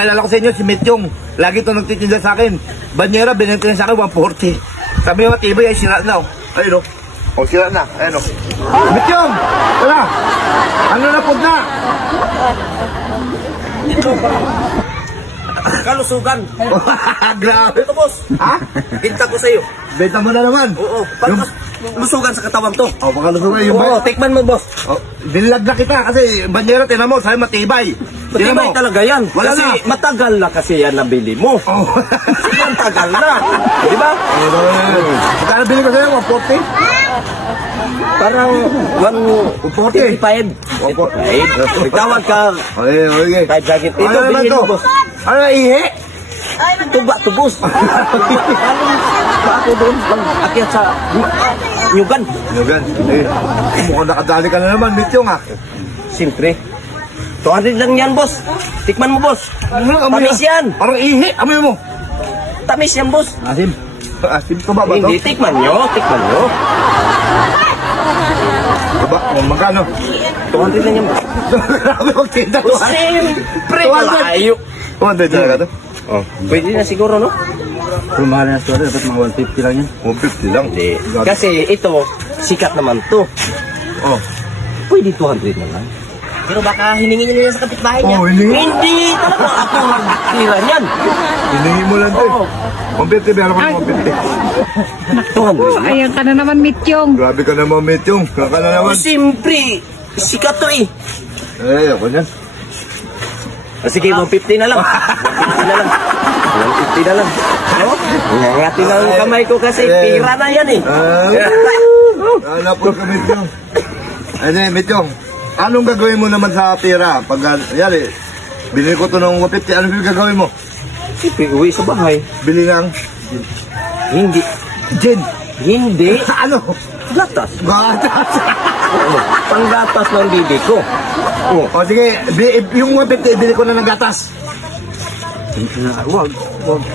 pakilala ko sa inyo si Metyong. Lagi ito nagtitinda sa akin. Banyera, binenta niya sa akin 140. Sabi mo, matibay ay sira na. Ayun o. O, sira na. Ayun o. Metyong! Wala! Ano na po na? Kalusugan. Grabe. Ito, boss. Ha? Binta ko sa'yo. Benta mo na naman. Oo. Lusugan sa katawan to. O, pagkalusugan yung Oo, tikman mo, boss. Oh, binilag na kita kasi banyera, tinan mo, sabi matibay. Tinan Matibay mo. talaga yan. Wala Kasi na. matagal na kasi yan nabili mo. Oh. Ang tagal na. Di ba? Magkano bili ko sa'yo? 140? Parang 145. Itawag ka. Okay, okay. Kahit jacket. Ito, Ano naman bilhin to? mo, boss. Ano na, ihi? Tuba, tubos. Ako doon lang akyat sa nyugan. Yogan, mukhang nakadali ka na naman, Metyong ah. Siyempre. 200 lang yan, boss. Tikman mo, boss. Tamis yan. Parang ihi, amoy mo. Tamis yan, boss. Asim. Asim ko ba to? Hindi, tikman nyo. Tikman nyo. Diba? O, magkano? 200 lang yan, boss. Grabe, magtinda to. Siyempre, 200. malayo. 200 talaga to? Oh, pwede na siguro, no? Pero mahal na store, dapat mga 150 lang yan. 150 lang? Hindi. Kasi ito, sikat naman to. Oh. Pwede 200 na lang. Pero baka hiningin nyo yan sa kapitbahay niya. Oh, hiningi? Hindi! Talaga ako magtira niyan. Hiningi mo lang to eh. 150, meron ka ng 200. Ayan ka na naman, Metyong. 150. Grabe ka naman, Metyong. Kaka na naman. Siyempre, sikat to eh. Eh, ako yan. Sige, 150 na lang. 150 na lang. 150 na lang. No? Ngangati na ang kamay ko kasi pira na yan eh. Hanap ko ka, Metyong. Ano eh, Metyong. Anong gagawin mo naman sa pira? Pag, yari, binili ko to ng 150, anong gagawin mo? Siyempre, uwi sa bahay. Bili ng Hindi. gin. Hindi. Ano? Gatas. Gatas. Oo. Panggatas ng bibi ko. O sige, yung 150, bili ko na ng gatas. Wag.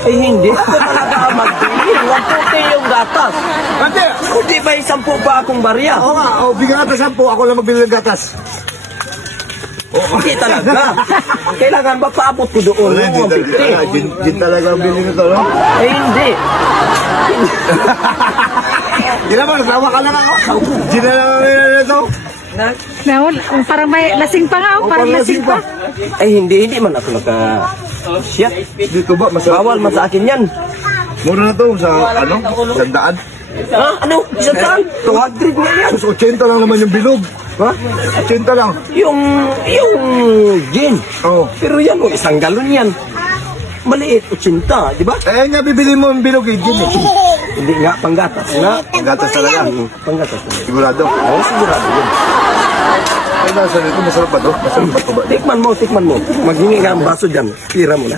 Ay, hindi. Ako talaga magbili. Wag puti yung gatas. Ate! Hindi ba 10 pa akong barya? Oo nga, bigyan ka 10, ako lang magbili ng gatas. Hindi talaga. Kailangan ba paabot ko doon? Hindi talaga, 150. gin talaga ang bili nito, no? Ay, hindi. Hindi naman, naglawa ka lang ako. Gin na lang ang bili nito. Naon, parang may lasing pa nga. Parang lasing pa. Ay, hindi man ako naka-shit. Dito ba, masarap? Bawal man sa akin yan. Mura na to, sa ano? 100. Ha? Ano? 100? 200 na yan. Sus, 80 lang naman yung bilog. Ha? 80 lang. Yung gin. Oo. Pero yan, isang galon yan. Maliit, 80, di ba? Eh, nga bibili mo yung bilog, gin eh. Hindi nga, panggatas nga. Gatas talaga. Panggatas nga. Sigurado. Oo, sigurado yun. Ay, nasa nito, masarap ba to? Masarap ba to ba? Tikman mo. Maghingi nga ang baso dyan. Tira mo na.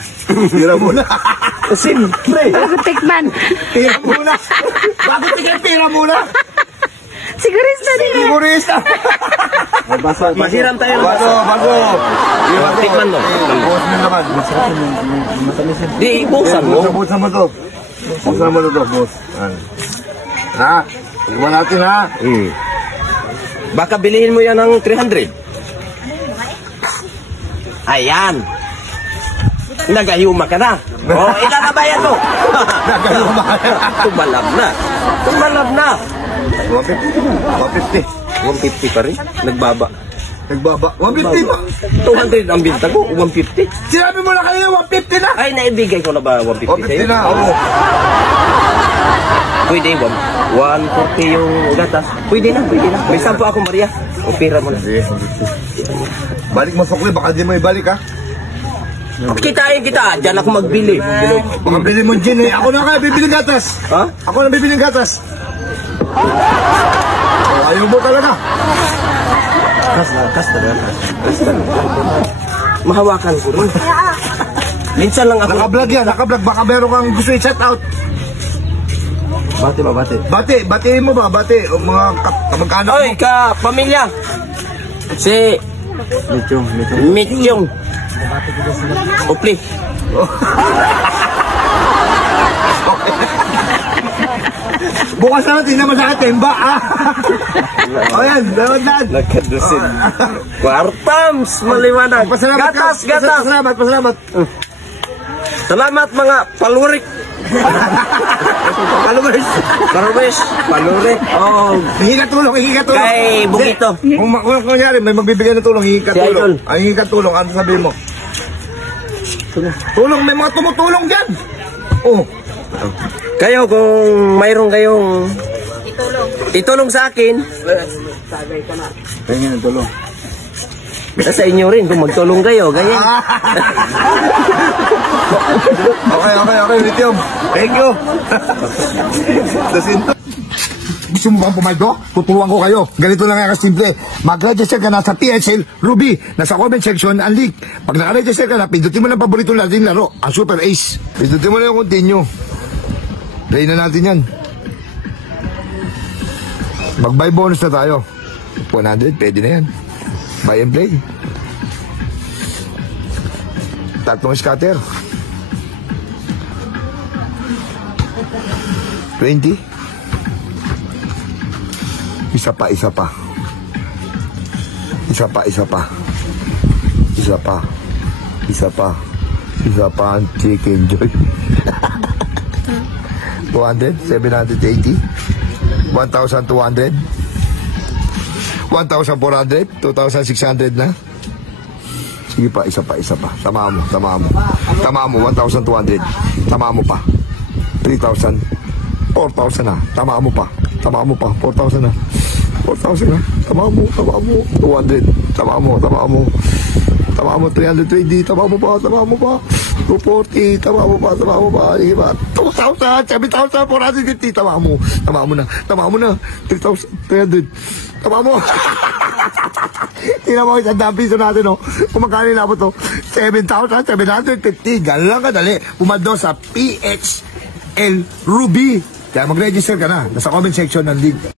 Tira mo na. Siyempre. Bago tikman. Tira mo na. Bakit tigil tira mo na? Sigurista din. Sigurista. Masiram tayo ng Baso, baso. Tikman mo. Bukas mo naman. Masarap yung matamis yan. Di, buksan mo. Buksan mo to. Buksan mo to, boss. Ha? Iwan natin ha. Baka bilihin mo yan ng 300. Ayan. Nagayuma ka na. Oh, ilan na ba yan to? Nagayuma ka na. Tumalab na. 150. 150 pa rin. Nagbaba. Nagbaba. 150 ba? 200 ang binta ko. 150. Sinabi mo na kanina 150 na. Ay, naibigay ko na ba 150 sa'yo? 150 na, oo. Pwede, 140 yung gatas. Pwede na. May 10 akong Maria. Opera mo na. Balik mo sukli, baka di mo ibalik ha. Kitain kita. Diyan ako magbili. Baka bili mo gin eh. Ako na kaya bibili gatas. Ha? Ako na bibili gatas. Oh, ayaw mo talaga. Kas talaga. Mahawakan ko rin. Minsan lang ako. Naka-vlog yan, naka-vlog. Baka meron kang gusto i-shout out. Bati ba, bati? Batiin mo ba? Bati. O mga kamag-anak mo. Oy, pamilya. Si Mityong. Upli. Bukas na natin na masakit, temba ah. O yan, dawan. Nagkadusin. Kwartams, maliwanag. Pasalamat ka. Gatas. Pasalamat. Salamat mga palurik. Followers. Palurik. Oh, Hingi ka tulong. kay Bugito. Kung kunyari, may magbibigay ng tulong, hingi ka Si tulong. Idol. Ay, hingi ka tulong, ano sabihin mo? Tulong, may mga tumutulong dyan. Oh. Kayo kung mayroon kayong itulong sa akin, Hingi ng tulong. sa inyo rin kung magtulong kayo, ganyan. Okay, Lithium. Thank you. Gusto mo bang pumaldo? Tuturuan ko kayo. Ganito lang nga kasimple. Mag-register ka na sa PSL Ruby. Nasa comment section ang link. Pag naka-register ka na, pindutin mo lang paborito natin laro, ang Super Ace. Pindutin mo lang yung continue. Play na natin yan. Mag-buy bonus na tayo. 100, pwede na yan. Buy and play. Tatlong scatter. 20. Isa pa. ang chicken joy. 200, 780, 1,200, 1,400, 2,600 na. Sige pa, isa pa. Tama mo, 1,200. Tama mo pa. 3,000, 4,000 na. Tama mo pa, 4,000 na. 4,000 na. Tama mo. 200. Tama mo. 320. Tama mo pa. 240. Tama mo pa. Sige pa. 2,000. 7,450. Tama mo na. 3,300. Tama mo. Tingnan mo, isang piso natin, no? Kung magkano na po to? 7,750. Ganun lang kadali. Pumaldo sa PHL Ruby. Kaya mag-register ka na. Nasa comment section ng link.